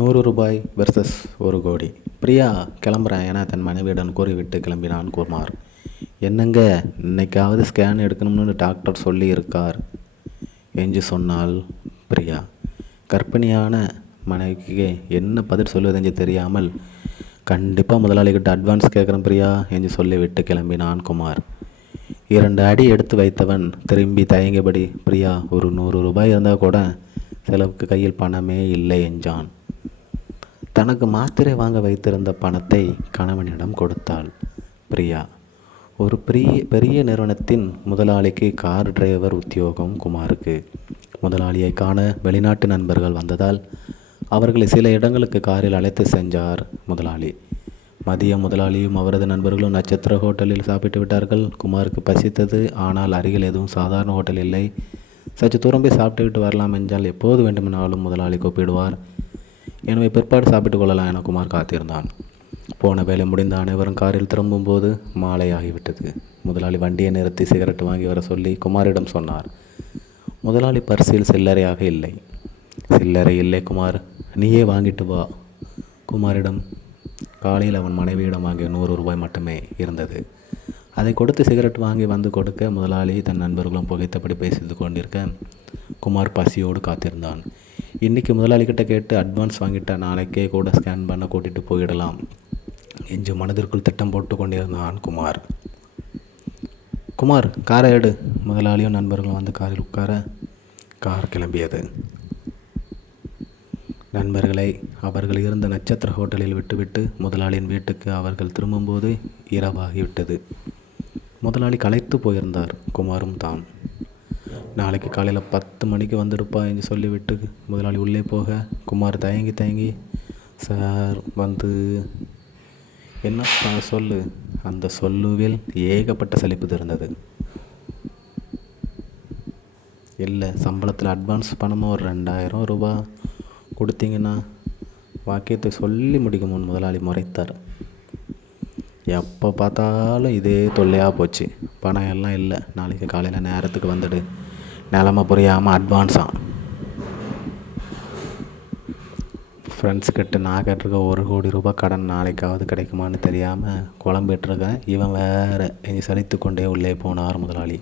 நூறு ரூபாய் வெர்சஸ் ஒரு கோடி. பிரியா கிளம்புறேன். என தன் மனைவியுடன் கூறிவிட்டு கிளம்பினான் குமார். என்னங்க இன்னைக்காவது ஸ்கேன் எடுக்கணும்னு டாக்டர் சொல்லியிருக்கார்? என்று சொன்னால் பிரியா. கர்ப்பிணியான மனைவிக்கு என்ன பதில் சொல்லுவதென்று தெரியாமல் கண்டிப்பாக முதலாளிகிட்ட அட்வான்ஸ் கேட்குறேன் பிரியா என்று சொல்லிவிட்டு கிளம்பினான் குமார். இரண்டு அடி எடுத்து வைத்தவன் திரும்பி தயங்கியபடி பிரியா ஒரு நூறு ரூபாய் இருந்தால் கூட செலவுக்கு கையில் பணமே இல்லை என்றான். தனக்கு மாத்திரை வாங்க வைத்திருந்த பணத்தை கணவனிடம் கொடுத்தாள். பிரியா ஒரு பெரிய பெரிய நிறுவனத்தின் முதலாளிக்கு கார் டிரைவர் உத்தியோகம் குமாருக்கு. முதலாளியை காண வெளிநாட்டு நண்பர்கள் வந்ததால் அவர்களை சில இடங்களுக்கு காரில் அழைத்து சென்றார் முதலாளி. மதிய முதலாளியும் அவரது நண்பர்களும் நட்சத்திர ஹோட்டலில் சாப்பிட்டு விட்டார்கள். குமாருக்கு பசித்தது ஆனால் அருகில் எதுவும் சாதாரண ஹோட்டல் இல்லை. சற்று தூரம் போய் சாப்பிட்டு விட்டு வரலாம் என்றால் எப்போது வேண்டுமானாலும் முதலாளி கூப்பிடுவார். எனவே பிற்பாடு சாப்பிட்டு கொள்ளலாம் என குமார் காத்திருந்தான். போன வேலை முடிந்த அனைவரும் காரில் திரும்பும்போது மாலை ஆகிவிட்டது. முதலாளி வண்டியை நிறுத்தி சிகரெட் வாங்கி வர சொல்லி குமாரிடம் சொன்னார். முதலாளி பரிசில் சில்லறையாக இல்லை. சில்லறை இல்லை குமார். நீயே வாங்கிட்டு வா. குமாரிடம் காலையில் அவன் மனைவியிடம் வாங்கிய நூறு ரூபாய் மட்டுமே இருந்தது. அதை கொடுத்து சிகரெட் வாங்கி வந்து கொடுக்க முதலாளி தன் நண்பர்களும் புகைத்தபடி பேசித்து கொண்டிருக்க குமார் பசியோடு காத்திருந்தான். இன்றைக்கி முதலாளிகிட்ட கேட்டு அட்வான்ஸ் வாங்கிட்ட நாளைக்கே கூட ஸ்கேன் பண்ண கூட்டிகிட்டு போயிடலாம் என்று மனதிற்குள் திட்டம் போட்டு கொண்டிருந்தான் குமார். குமார் காரை எடு. முதலாளியும் நண்பர்களும் வந்து காரில் உட்கார கார் கிளம்பியது. நண்பர்களை அவர்கள் இருந்த நட்சத்திர ஹோட்டலில் விட்டுவிட்டு முதலாளியின் வீட்டுக்கு அவர்கள் திரும்பும்போது இரவாகிவிட்டது. முதலாளி களைத்து போயிருந்தார். குமாரும் தான் நாளைக்கு காலையில் பத்து மணிக்கு வந்துடுப்பா என்று சொல்லிவிட்டு முதலாளி உள்ளே போக குமார் தயங்கி தயங்கி சார் வந்து என்ன சொல்லு? அந்த சொல்லுவில் ஏகப்பட்ட சலிப்பு இருந்தது இல்லை சம்பளத்தில் அட்வான்ஸ் பணமாக ஒரு ரெண்டாயிரம் ரூபா கொடுத்தீங்கன்னா வாக்கியத்தை சொல்லி முடிக்கும் முன் முதலாளி முறைத்தார். எப்போ பார்த்தாலும் இதே தொல்லையாக போச்சு. பணம் எல்லாம் இல்லை. நாளைக்கு காலையில் நேரத்துக்கு வந்துடு. நிலமை புரியாமல் அட்வான்ஸாக ஃப்ரெண்ட்ஸ்கிட்ட நான் கேட்டிருக்க ஒரு கோடி ரூபாய் கடன் நாளைக்காவது கிடைக்குமான்னு தெரியாமல் குழம்பிட்டுருக்கேன். இவன் வேறு. இனி சலித்து கொண்டே உள்ளே போனார் முதலாளி.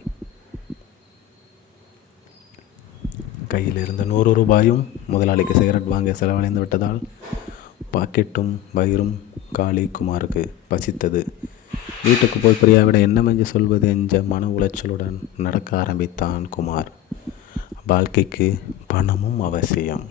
கையில் இருந்த நூறு ரூபாயும் முதலாளிக்கு சிகரெட் வாங்க செலவழிந்து விட்டதால் பாக்கெட்டும் வயிறும் காளி குமாருக்கு பசித்தது. வீட்டுக்கு போய் பிரியாவிட என்னமென்று சொல்வது என்ற மன உளைச்சலுடன் நடக்க ஆரம்பித்தான் குமார். வாழ்க்கைக்கு பணமும் அவசியம்.